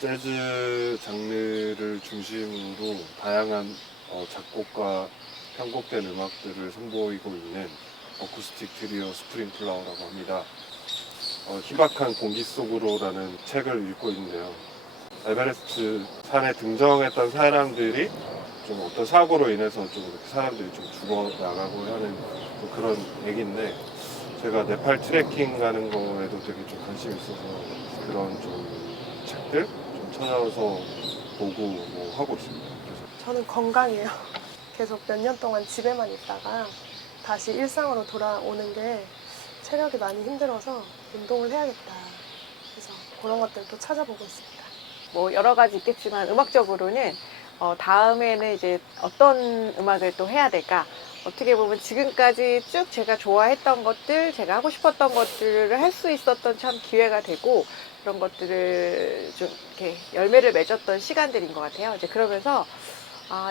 재즈 장르를 중심으로 다양한 작곡과 편곡된 음악들을 선보이고 있는 어쿠스틱 트리오 스프링 플라워라고 합니다. 희박한 공기 속으로라는 책을 읽고 있는데요. 에베레스트 산에 등정했던 사람들이 좀 어떤 사고로 인해서 좀 이렇게 사람들이 좀 죽어나가고 하는 또 그런 얘기인데, 제가 네팔 트레킹 가는 거에도 되게 좀 관심이 있어서 그런 좀 책들 좀 찾아서 보고 뭐 하고 있습니다. 그래서 저는 건강이에요. 계속 몇 년 동안 집에만 있다가 다시 일상으로 돌아오는 게 체력이 많이 힘들어서 운동을 해야겠다. 그래서 그런 것들도 찾아보고 있습니다. 뭐 여러 가지 있겠지만 음악적으로는 다음에는 이제 어떤 음악을 또 해야 될까? 어떻게 보면 지금까지 쭉 제가 좋아했던 것들, 제가 하고 싶었던 것들을 할 수 있었던 참 기회가 되고, 그런 것들을 좀 이렇게 열매를 맺었던 시간들인 것 같아요. 이제 그러면서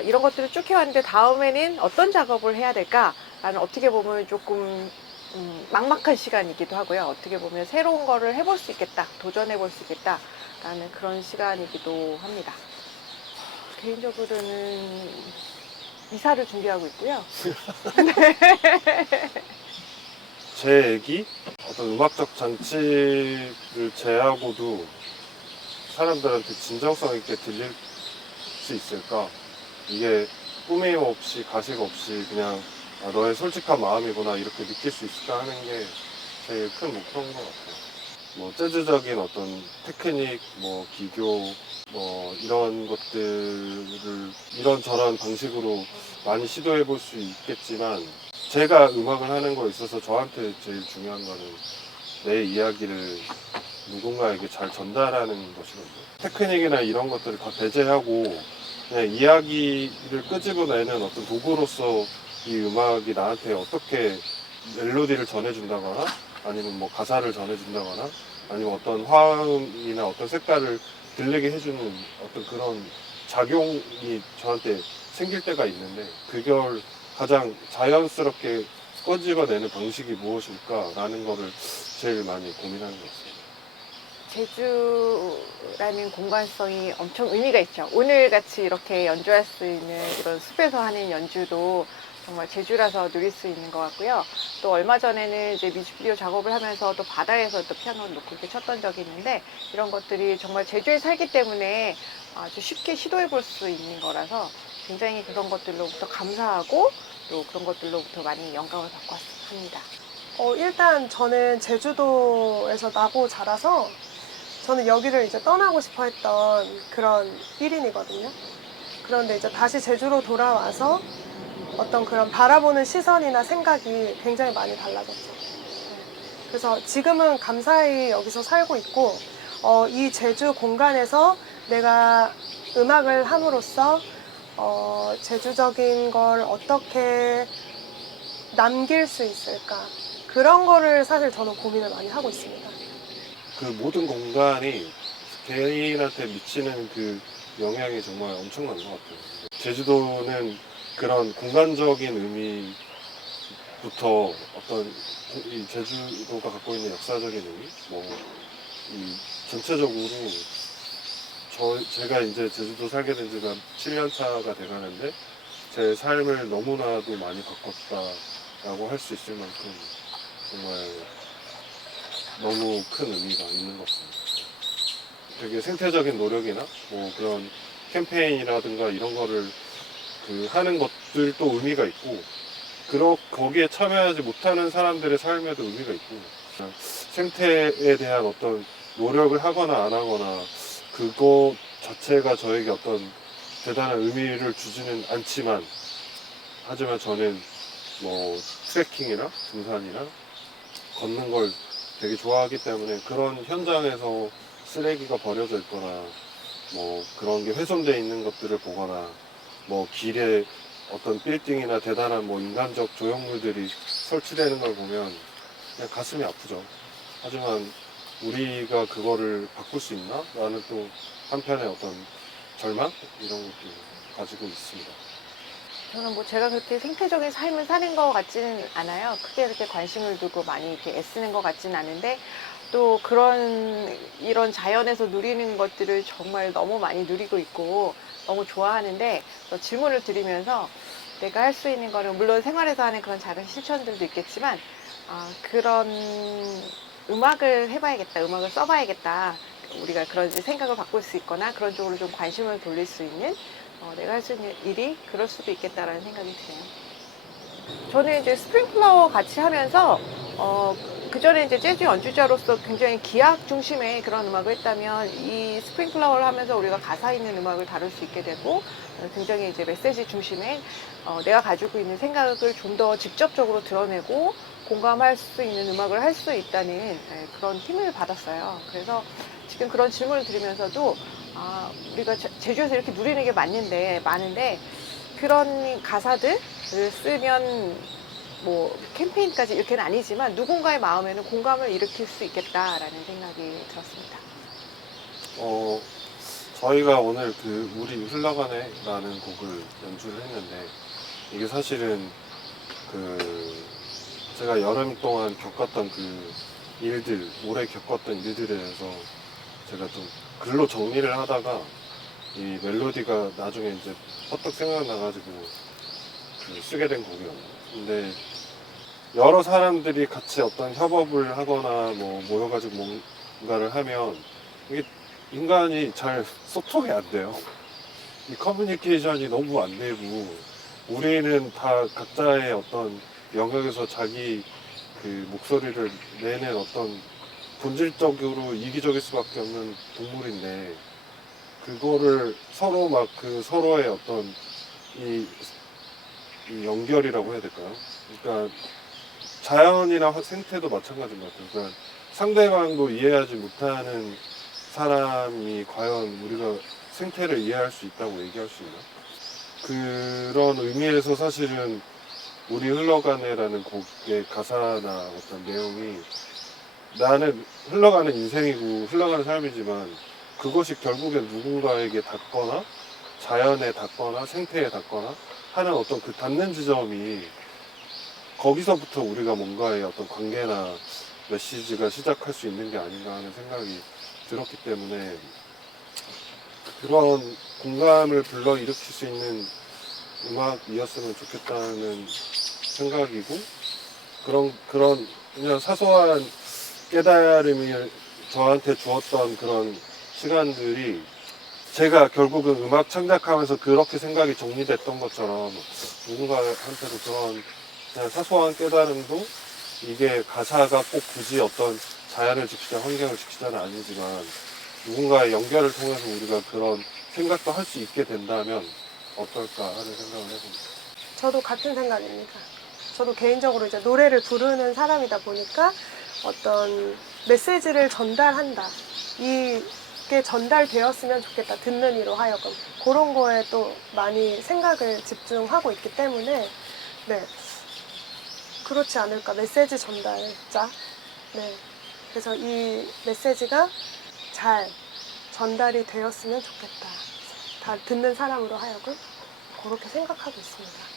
이런 것들을 쭉 해왔는데 다음에는 어떤 작업을 해야 될까라는, 어떻게 보면 조금 막막한 시간이기도 하고요. 어떻게 보면 새로운 거를 해볼 수 있겠다, 도전해볼 수 있겠다라는 그런 시간이기도 합니다. 개인적으로는 이사를 준비하고 있고요. 제 얘기, 어떤 음악적 장치를 제하고도 사람들한테 진정성 있게 들릴 수 있을까? 이게 꾸밈 없이 가식 없이 그냥 너의 솔직한 마음이구나 이렇게 느낄 수 있을까 하는 게 제일 큰 목표인 것 같아요. 뭐 재즈적인 어떤 테크닉, 뭐 기교, 뭐 이런 것들을 이런저런 방식으로 많이 시도해 볼 수 있겠지만, 제가 음악을 하는 거에 있어서 저한테 제일 중요한 거는 내 이야기를 누군가에게 잘 전달하는 것이거든요. 테크닉이나 이런 것들을 다 배제하고 그냥 이야기를 끄집어내는 어떤 도구로서 이 음악이 나한테 어떻게 멜로디를 전해준다거나 아니면 뭐 가사를 전해준다거나 아니면 어떤 화음이나 어떤 색깔을 들리게 해주는 어떤 그런 작용이 저한테 생길 때가 있는데, 그걸 가장 자연스럽게 꺼집어내는 방식이 무엇일까라는 거를 제일 많이 고민하는 것 같습니다. 제주라는 공간성이 엄청 의미가 있죠. 오늘같이 이렇게 연주할 수 있는 이런 숲에서 하는 연주도 정말 제주라서 누릴 수 있는 것 같고요. 또 얼마 전에는 이제 뮤직비디오 작업을 하면서 또 바다에서 또 피아노를 놓고 이렇게 쳤던 적이 있는데, 이런 것들이 정말 제주에 살기 때문에 아주 쉽게 시도해 볼 수 있는 거라서 굉장히 그런 것들로부터 감사하고, 또 그런 것들로부터 많이 영감을 받고 합니다. 일단 저는 제주도에서 나고 자라서 저는 여기를 이제 떠나고 싶어 했던 그런 1인이거든요. 그런데 이제 다시 제주로 돌아와서 어떤 그런 바라보는 시선이나 생각이 굉장히 많이 달라졌죠. 그래서 지금은 감사히 여기서 살고 있고, 이 제주 공간에서 내가 음악을 함으로써 제주적인 걸 어떻게 남길 수 있을까, 그런 거를 사실 저는 고민을 많이 하고 있습니다. 그 모든 공간이 개인한테 미치는 그 영향이 정말 엄청난 것 같아요. 제주도는 그런 공간적인 의미부터 어떤 이 제주도가 갖고 있는 역사적인 의미, 뭐 이 전체적으로 제가 이제 제주도 살게 된 지가 7년 차가 돼가는데 제 삶을 너무나도 많이 바꿨다라고 할 수 있을 만큼 정말 너무 큰 의미가 있는 것 같습니다. 되게 생태적인 노력이나 뭐 그런 캠페인이라든가 이런 거를 하는 것들도 의미가 있고, 거기에 참여하지 못하는 사람들의 삶에도 의미가 있고, 그냥 생태에 대한 어떤 노력을 하거나 안 하거나 그거 자체가 저에게 어떤 대단한 의미를 주지는 않지만, 하지만 저는 뭐 트레킹이나 등산이나 걷는 걸 되게 좋아하기 때문에 그런 현장에서 쓰레기가 버려져 있거나 뭐 그런 게 훼손되어 있는 것들을 보거나 뭐 길에 어떤 빌딩이나 대단한 뭐 인간적 조형물들이 설치되는 걸 보면 그냥 가슴이 아프죠. 하지만 우리가 그거를 바꿀 수 있나? 라는 또 한편의 어떤 절망? 이런 것도 가지고 있습니다. 저는 뭐 제가 그렇게 생태적인 삶을 사는 것 같지는 않아요. 크게 그렇게 관심을 두고 많이 이렇게 애쓰는 것 같지는 않은데, 또 이런 자연에서 누리는 것들을 정말 너무 많이 누리고 있고 너무 좋아하는데 또 질문을 드리면서 내가 할 수 있는 거는 물론 생활에서 하는 그런 작은 실천들도 있겠지만 그런 음악을 해봐야겠다, 음악을 써봐야겠다, 우리가 그런 이제 생각을 바꿀 수 있거나 그런 쪽으로 좀 관심을 돌릴 수 있는 내가 할 수 있는 일이 그럴 수도 있겠다라는 생각이 드네요. 저는 이제 스프링플라워 같이 하면서 그 전에 이제 재즈 연주자로서 굉장히 기악 중심의 그런 음악을 했다면 이 스프링플라워를 하면서 우리가 가사 있는 음악을 다룰 수 있게 되고 굉장히 이제 메시지 중심의 내가 가지고 있는 생각을 좀 더 직접적으로 드러내고 공감할 수 있는 음악을 할 수 있다는 그런 힘을 받았어요. 그래서 지금 그런 질문을 드리면서도 우리가 제주에서 이렇게 누리는 게 많은데 그런 가사들을 쓰면 뭐 캠페인까지 이렇게는 아니지만 누군가의 마음에는 공감을 일으킬 수 있겠다라는 생각이 들었습니다. 저희가 오늘 그 우리 흘러가네라는 곡을 연주를 했는데 이게 사실은 그 제가 여름 동안 겪었던 그 일들, 올해 겪었던 일들에 대해서 제가 좀 글로 정리를 하다가 이 멜로디가 나중에 이제 퍼뜩 생각나가지고 그 쓰게 된 곡이었어요. 근데 여러 사람들이 같이 어떤 협업을 하거나 뭐 모여가지고 뭔가를 하면 이게 인간이 잘 소통이 안 돼요. 이 커뮤니케이션이 너무 안 되고 우리는 다 각자의 어떤 영역에서 자기 그 목소리를 내는 어떤 본질적으로 이기적일 수밖에 없는 동물인데 그거를 서로 막 그 서로의 어떤 이 연결이라고 해야 될까요? 그러니까 자연이나 생태도 마찬가지인 것 같아요. 그러니까 상대방도 이해하지 못하는 사람이 과연 우리가 생태를 이해할 수 있다고 얘기할 수 있나? 그런 의미에서 사실은 우리 흘러가네라는 곡의 가사나 어떤 내용이 나는 흘러가는 인생이고 흘러가는 삶이지만 그것이 결국엔 누군가에게 닿거나 자연에 닿거나 생태에 닿거나 하는 어떤 그 닿는 지점이 거기서부터 우리가 뭔가의 어떤 관계나 메시지가 시작할 수 있는 게 아닌가 하는 생각이 들었기 때문에 그런 공감을 불러일으킬 수 있는 음악이었으면 좋겠다는 생각이고 그런 그냥 사소한 깨달음이 저한테 주었던 그런 시간들이 제가 결국은 음악 창작하면서 그렇게 생각이 정리됐던 것처럼 누군가한테도 그런 그냥 사소한 깨달음도 이게 가사가 꼭 굳이 어떤 자연을 지키자 환경을 지키자는 아니지만 누군가의 연결을 통해서 우리가 그런 생각도 할 수 있게 된다면 어떨까 하는 생각을 해봅니다. 저도 같은 생각입니다. 저도 개인적으로 이제 노래를 부르는 사람이다 보니까 어떤 메시지를 전달한다. 이게 전달되었으면 좋겠다. 듣는 이로 하여금. 그런 거에 또 많이 생각을 집중하고 있기 때문에 네. 그렇지 않을까. 메시지 전달자. 네. 그래서 이 메시지가 잘 전달이 되었으면 좋겠다. 다 듣는 사람으로 하여금 그렇게 생각하고 있습니다.